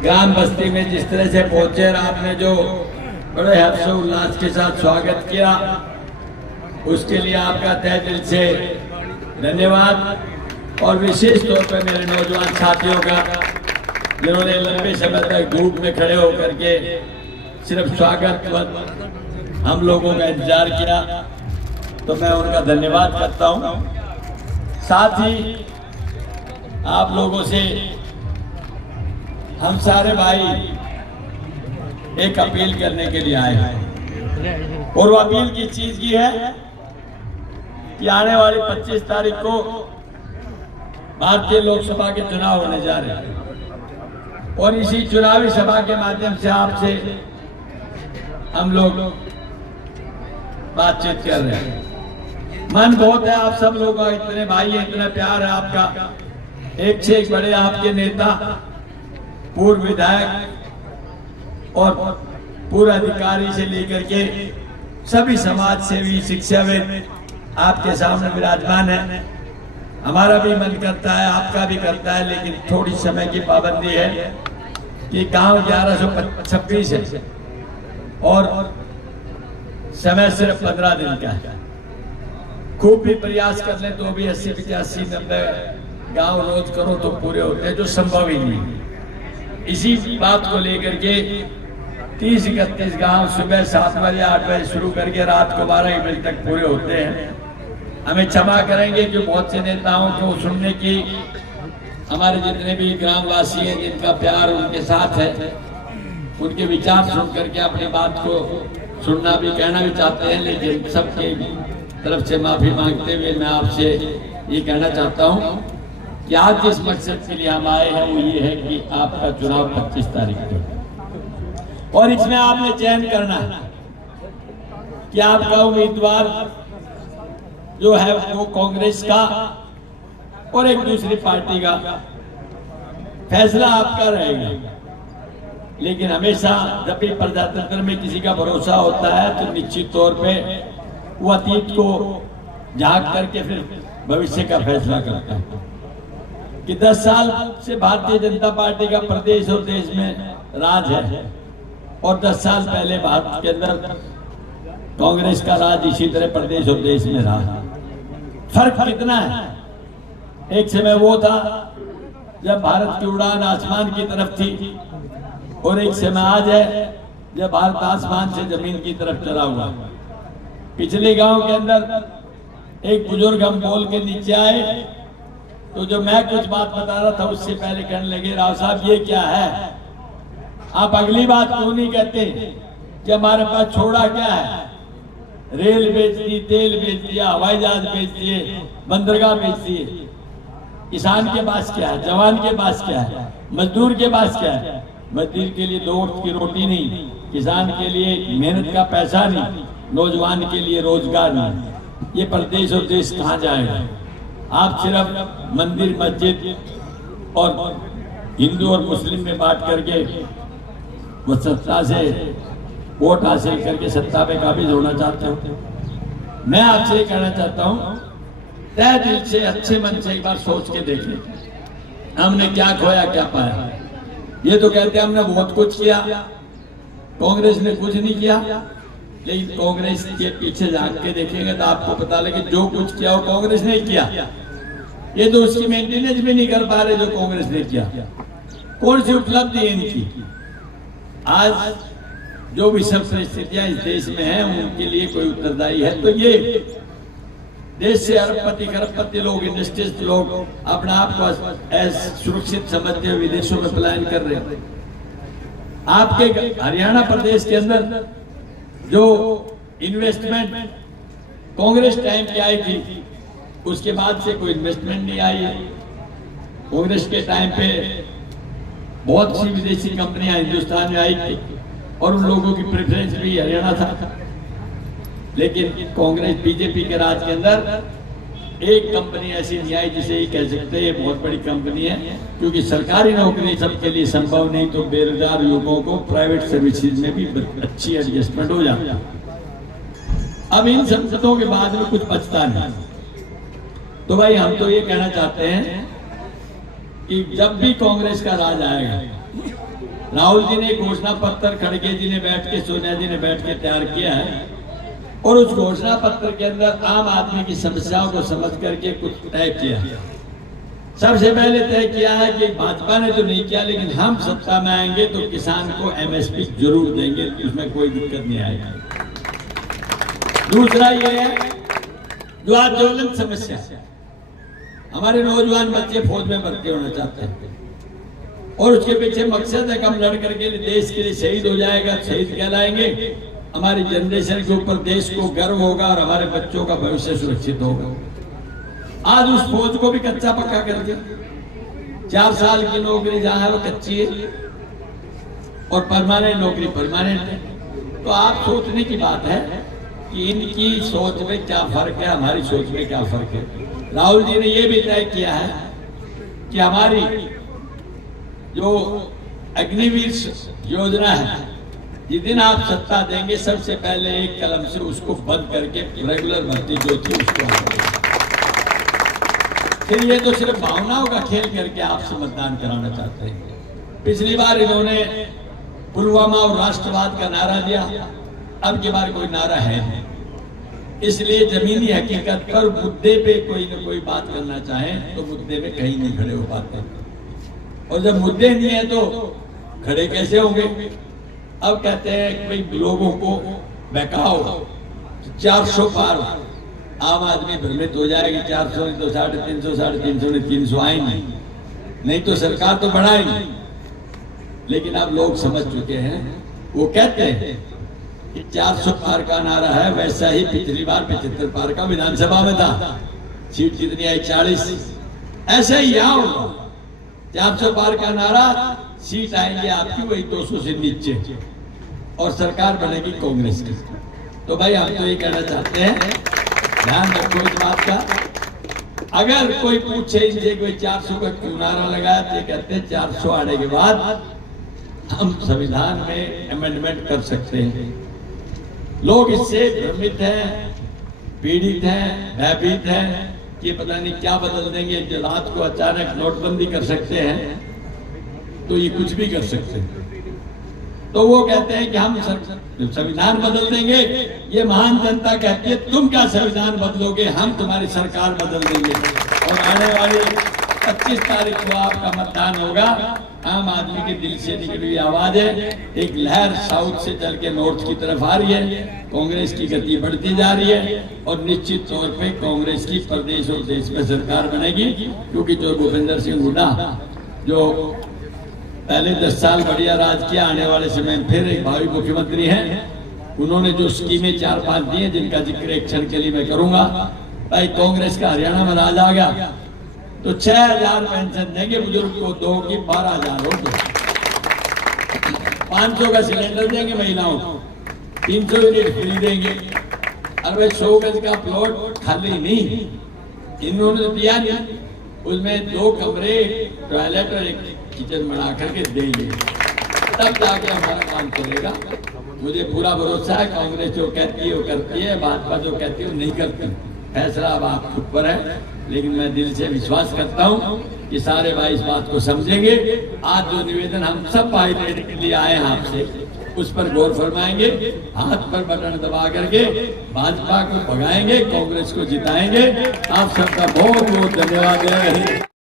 ग्राम बस्ती में जिस तरह से पहुंचे और आपने जो बड़े हर्षोल्लास के साथ स्वागत किया, उसके लिए आपका तहे दिल से धन्यवाद। और विशेष तौर पर मेरे नौजवान साथियों का, जिन्होंने लंबे समय तक धूप में खड़े होकर के सिर्फ स्वागत हम लोगों का इंतजार किया, तो मैं उनका धन्यवाद करता हूं। साथ ही आप लोगों से हम सारे भाई एक अपील करने के लिए आए हैं, और वो अपील किस चीज की है कि आने वाली 25 तारीख को भारतीय लोकसभा के चुनाव होने जा रहे हैं, और इसी चुनावी सभा के माध्यम से आपसे हम लोग बातचीत कर रहे हैं। मन बहुत है आप सब लोगों का, इतने भाई हैं, इतना प्यार है आपका, एक से एक बड़े आपके नेता, पूर्व विधायक और पूर्व अधिकारी से लेकर के सभी समाज सेवी, शिक्षाविद आपके सामने विराजमान है। हमारा भी मन करता है, आपका भी करता है, लेकिन थोड़ी समय की पाबंदी है कि गांव 1126 है और समय सिर्फ 15 दिन का है। खूब भी प्रयास कर ले तो भी 80, 85, 90 गांव रोज करो तो पूरे होते हैं, जो संभव ही नहीं। इसी बात को लेकर के 30-31 गांव सुबह 7 बजे 8 बजे शुरू करके रात को 12 बजे तक पूरे होते हैं। हमें क्षमा करेंगे कि बहुत से नेताओं को सुनने की, हमारे जितने भी ग्रामवासी हैं जिनका प्यार उनके साथ है, उनके विचार सुन करके अपनी बात को सुनना भी, कहना भी चाहते हैं, लेकिन सबके तरफ से माफी मांगते हुए मैं आपसे ये कहना चाहता हूँ कि आज जिस मकसद के लिए हम आए हैं वो ये है कि आपका चुनाव 25 तारीख को, और इसमें आपने चयन करना है कि आपका उम्मीदवार जो है वो कांग्रेस का और एक दूसरी पार्टी का, फैसला आपका रहेगा। लेकिन हमेशा जब भी प्रजातंत्र में किसी का भरोसा होता है तो निश्चित तौर पे वो अतीत को झांक करके फिर भविष्य का फैसला करता है कि 10 साल से भारतीय जनता पार्टी का प्रदेश और देश में राज है, और 10 साल पहले भारत के अंदर कांग्रेस का राज इसी तरह प्रदेश और देश में रहा। फर्क कितना है? एक समय वो था जब भारत की उड़ान आसमान की तरफ थी, और एक समय आज है जब भारत आसमान से जमीन की तरफ चला हुआ। पिछले गांव के अंदर एक बुजुर्ग हम बोल के नीचे आए तो जो मैं कुछ बात बता रहा था उससे पहले कहने लगे, राव साहब ये क्या है, आप अगली बात क्यों नहीं कहते कि हमारे पास छोड़ा क्या है? रेल बेच दी, तेल बेच दिया, हवाई जहाज बेच दिए, बंदरगाह बेच दिए। किसान के पास क्या है? जवान के पास क्या है? मजदूर के पास क्या है? मजदूर के लिए 2 वक्त की रोटी नहीं, किसान के लिए मेहनत का पैसा नहीं, नौजवान के लिए रोजगार नहीं। ये प्रदेश और देश कहाँ जाएगा? आप सिर्फ मंदिर, मस्जिद और हिंदू और मुस्लिम में बांट करके वो सत्ता से वोट हासिल करके सत्ता पे काबिज होना चाहते हो। मैं आपसे कहना चाहता हूँ, तहे दिल से, अच्छे मन से एक बार सोच के देख लें हमने क्या खोया क्या पाया। ये तो कहते हैं हमने बहुत कुछ किया, कांग्रेस ने कुछ नहीं किया, लेकिन कांग्रेस के पीछे झांक के देखेंगे तो आपको पता लगे जो कुछ किया वो कांग्रेस ने किया। ये तो उसकी मेंटेनेंस भी नहीं कर पा रहे जो कांग्रेस ने किया। कौन सी उपलब्धि है इनकी? आज जो भी सब परिस्थितियां इस देश में हैं उनके लिए कोई उत्तरदायी है तो ये देश से अरबपति खरबपति लोग, इंडस्ट्रियलिस्ट लोग अपने आप को सुरक्षित समझते हुए विदेशों में पलायन कर रहे हैं। आपके हरियाणा प्रदेश के अंदर जो इन्वेस्टमेंट कांग्रेस टाइम की आई थी, उसके बाद से कोई इन्वेस्टमेंट नहीं आई है। कांग्रेस के टाइम पे बहुत सी विदेशी कंपनियां हिंदुस्तान में आई थी और उन लोगों की प्रेफरेंस भी हरियाणा था। लेकिन कांग्रेस बीजेपी के राज के अंदर एक कंपनी ऐसी नहीं आई जिसे ये कह सकते हैं ये बहुत बड़ी कंपनी है, क्योंकि सरकारी नौकरी सबके लिए संभव नहीं, तो बेरोजगार युवकों को प्राइवेट सर्विसेज में भी अच्छी एडजस्टमेंट हो जाती है। अब इन संसदों के बाद में कुछ बचता नहीं, तो भाई हम तो ये कहना चाहते हैं कि जब भी कांग्रेस का राज आएगा राहुल जी ने घोषणा पत्र खड़गे जी ने बैठ के, सोनिया जी ने बैठ के तैयार किया है और उस घोषणा पत्र के अंदर आम आदमी की समस्याओं को समझ करके कुछ तय किया। सबसे पहले तय किया है कि भाजपा ने तो नहीं किया, लेकिन हम सत्ता में आएंगे तो किसान को एमएसपी जरूर देंगे, उसमें कोई दिक्कत नहीं आएगी। दूसरा ये है जो आज ज्वलंत समस्या, हमारे नौजवान बच्चे फौज में भर्ती होना चाहते हैं और उसके पीछे मकसद है कि हम लड़ करके देश के लिए शहीद हो जाएगा, शहीद कहलाएंगे, हमारी जनरेशन के ऊपर देश को गर्व होगा और हमारे बच्चों का भविष्य सुरक्षित होगा। आज उस फौज को भी कच्चा पक्का कर दिया। 4 साल की नौकरी जहां है वो कच्ची है और परमानेंट नौकरी परमानेंट है। तो आप सोचने की बात है कि इनकी सोच में क्या फर्क है, हमारी सोच में क्या फर्क है। राहुल जी ने यह भी तय किया है कि हमारी जो अग्निवीर योजना है, जिस दिन आप सत्ता देंगे सबसे पहले एक कलम से उसको बंद करके रेगुलर भर्ती जो थी उसको, फिर ये तो सिर्फ भावनाओं का खेल करके आपसे मतदान कराना चाहते हैं। पिछली बार इन्होंने पुलवामा और राष्ट्रवाद का नारा दिया, अब की बार कोई नारा है नहीं। इसलिए जमीनी हकीकत पर मुद्दे पे कोई न कोई बात करना चाहे तो मुद्दे में कहीं नहीं खड़े हो पाते, और जब मुद्दे नहीं है तो खड़े कैसे होंगे। अब कहते हैं कि भाई लोगों को बहकाओ, 400 पार, आम आदमी भ्रमित हो जाएगी। 400 नहीं तो 350, 350 नहीं 300 आएंगे, नहीं तो सरकार तो बढ़ाएगी। लेकिन अब लोग समझ चुके हैं, वो कहते हैं कि 400 पार का नारा है, वैसा ही पिछली बार 75 पार का विधानसभा में था। सीट कितनी आई? 40। ऐसे ही यहाँ होगा, 400 पार का नारा, सीट आएंगे आपकी वही 200 से नीचे और सरकार बनेगी कांग्रेस की। तो भाई हम तो ये कहना चाहते हैं, ध्यान रखो इस बात का। अगर कोई पूछे इनसे कोई 400 का क्यों नारा लगाया, तो कहते हैं 400 आने के बाद हम संविधान में अमेंडमेंट कर सकते हैं। लोग इससे भ्रमित हैं, पीड़ित हैं, भयभीत हैं कि पता नहीं क्या बदल देंगे। जो रात को अचानक नोटबंदी कर सकते हैं तो ये कुछ भी कर सकते हैं। तो वो कहते हैं कि हम संविधान बदल देंगे। ये महान जनता कहती है तुम क्या संविधान बदलोगे, हम तुम्हारी सरकार बदल देंगे। और आने वाली 25 तारीख को आपका मतदान होगा। आम आदमी के दिल से निकली हुई आवाज है। एक लहर साउथ से चल के नॉर्थ की तरफ आ रही है, कांग्रेस की गति बढ़ती जा रही है और निश्चित तौर पे कांग्रेस की प्रदेश और देश में सरकार बनेगी। क्योंकि जो भूपेंद्र सिंह हुड्डा जो पहले 10 साल बढ़िया राज किया, आने वाले समय में फिर एक भावी मुख्यमंत्री हैं। उन्होंने जो स्कीमें 4-5 दी हैं, जिनका जिक्र एक क्षण के लिए मैं करूंगा। भाई कांग्रेस का हरियाणा में राज आ गया तो 6000 पेंशन देंगे बुजुर्ग को, 2 की 12000 हो गए। 500 का सिलेंडर देंगे महिलाओं को, 300 यूनिट फ्री देंगे। अरे 100 गज का प्लॉट खाली नहीं, इन्होंने तो दिया नहीं, उसमें 2 कमरे, टॉयलेट और एक किचन बना करके देंगे, तब जाके हमारा काम चलेगा। मुझे पूरा भरोसा है कांग्रेस जो कहती है वो करती है, भाजपा जो कहती है वो नहीं करती। फैसला अब आपके ऊपर है, लेकिन मैं दिल से विश्वास करता हूँ कि सारे भाई इस बात को समझेंगे। आज जो निवेदन हम सब भाई लेने के लिए आए हैं आपसे, उस पर गौर फरमाएंगे, हाथ पर बटन दबा करके भाजपा को भगाएंगे, कांग्रेस को जिताएंगे। आप सबका बहुत बहुत धन्यवाद है।